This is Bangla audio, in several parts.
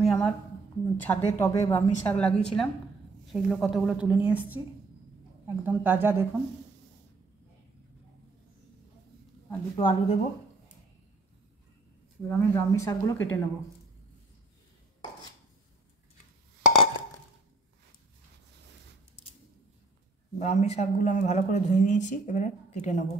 আমি আমার ছাদে টবে ব্রাহ্মী শাক লাগিয়েছিলাম, সেগুলো কতগুলো তুলে নিয়ে এসেছি, একদম তাজা দেখুন। আর দুটো আলু দেবো। এবার আমি ব্রাহ্মী শাকগুলো কেটে নেব। ব্রাহ্মী শাকগুলো আমি ভালো করে ধুয়ে নিয়েছি, এবারে কেটে নেব।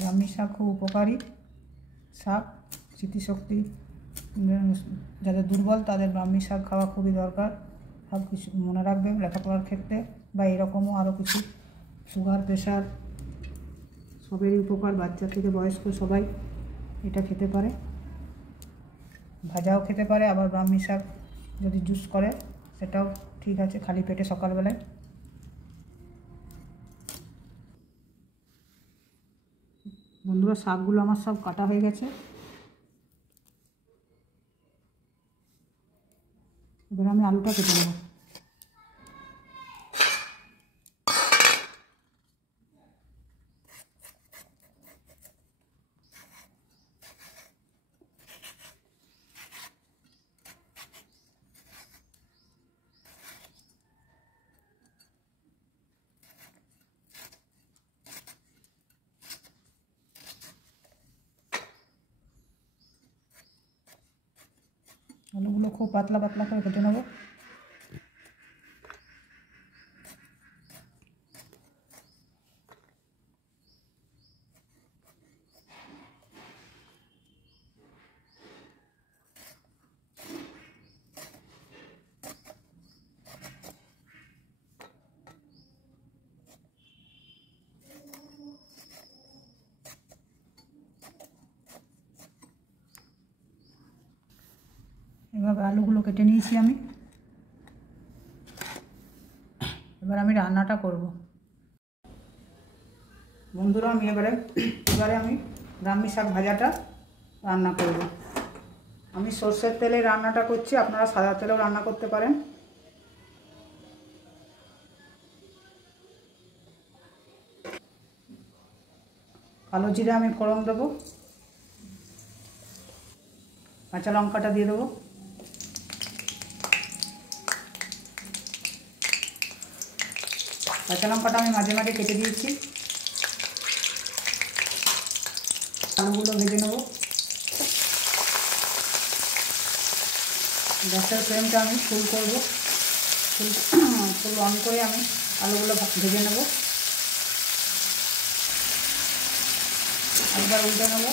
ব্রাহ্মী শাক খুব উপকারী শাক, স্মৃতিশক্তি যাদের দুর্বল তাদের ব্রাহ্মী শাক খাওয়া খুবই দরকার। সব কিছু মনে রাখবে লেখাপড়ার ক্ষেত্রে, বা এরকমও আরও কিছু সুগার প্রেশার সবেরই উপকার। বাচ্চা থেকে বয়স্ক সবাই এটা খেতে পারে, ভাজাও খেতে পারে, আবার ব্রাহ্মী শাক যদি জুস করে সেটাও ঠিক আছে, খালি পেটে সকালবেলায়। বন্ধুরা, শাকগুলো আমার সব কাটা হয়ে গেছে, এবার আমি আলুটা কেটে নেব। আলুগুলো খুব পাতলা পাতলা করে কেটে নেব। এভাবে আলুগুলো কেটে নিয়েছি আমি। এবার আমি রান্নাটা করব। বন্ধুরা, এবারে আমি ব্রাহ্মী শাক ভাজাটা রান্না করব। আমি সর্ষের তেলে রান্নাটা করছি, আপনারা সাদা তেলেও রান্না করতে পারেন। কালো জিরে আমি ফোড়ন দেবো, কাঁচা লঙ্কাটা দিয়ে দেবো, কাঁচা লঙ্কাটা আমি মাঝে মাঝে কেটে দিয়েছি। আলুগুলো ভেজে নেব। গ্যাসের ফ্লেমটা আমি ফুল করব, ফুল অন করে আমি আলুগুলো ভেজে নেব। একবার উল্টে নেব।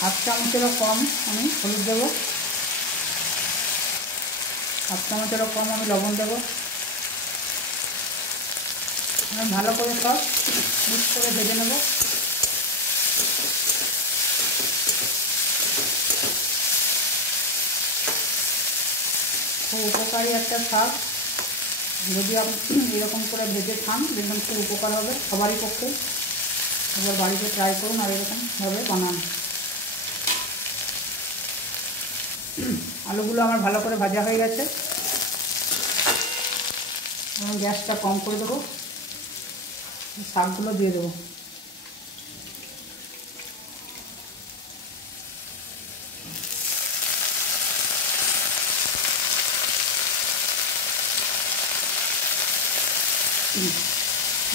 হাফ চামচেরও কম আমি হলুদ দেবো, হাফ চামচেরও কম আমি লবণ দেবো। আমি ভালো করে সব মিক্স করে ভেজে নেব। খুব উপকারী একটা শাক, যদি আপনি এরকম করে ভেজে খান দেখবেন খুব উপকার হবে সবারই পক্ষে। এবার বাড়িতে ট্রাই করুন আর এরকমভাবে বানান। আলুগুলো আমার ভালো করে ভাজা হয়ে গেছে, এবং গ্যাসটা কম করে দেবো। শাকগুলো দিয়ে দেবো।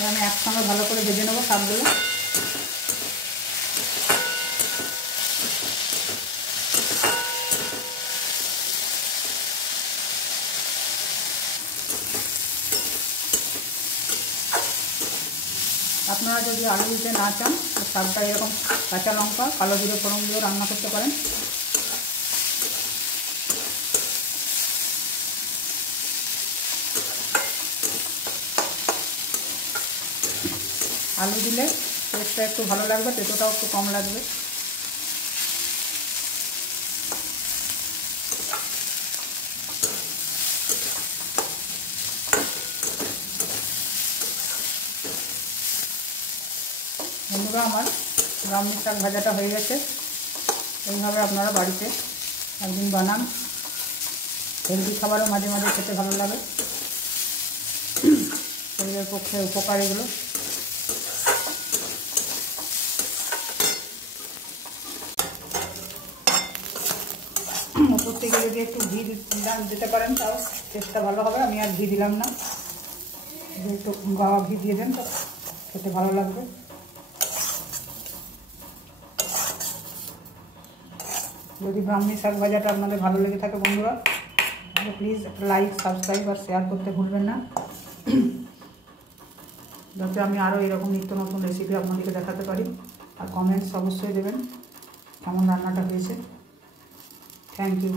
আমি একসঙ্গে ভালো করে ভেজে নেবো শাকগুলো। আপনারা যদি আলু দিতে না চান, শাকটা এরকম কাঁচা লঙ্কা কালো জিরে ফোড়ন দিয়ে রান্না করতে পারেন। আলু দিলে টেস্টটা একটু ভালো লাগবে, তেতোটাও একটু কম লাগবে। বন্ধুরা, আমার ব্রাহ্মী শাক ভাজাটা হয়ে গেছে। এইভাবে আপনারা বাড়িতে একদিন বানান। হেলদি খাবারও মাঝে মাঝে খেতে ভালো লাগে, শরীরের পক্ষে উপকার এগুলো। উপর থেকে যদি একটু ঘি দিতে পারেন তাও টেস্টটা ভালো হবে। আমি আর ঘি দিলাম না, একটু গাওয়া ঘি দিয়ে দেন তো খেতে ভালো লাগবে। যদি ব্রাহ্মী শাক ভাজাটা আপনাদের ভালো লেগে থাকে বন্ধুরা, তাহলে প্লিজ একটা লাইক, সাবস্ক্রাইব আর শেয়ার করতে ভুলবেন না, যাতে আমি আরও এরকম নিত্য নতুন রেসিপি আপনাদেরকে দেখাতে পারি। আর কমেন্টস অবশ্যই দেবেন কেমন রান্নাটা হয়েছে। Thank you.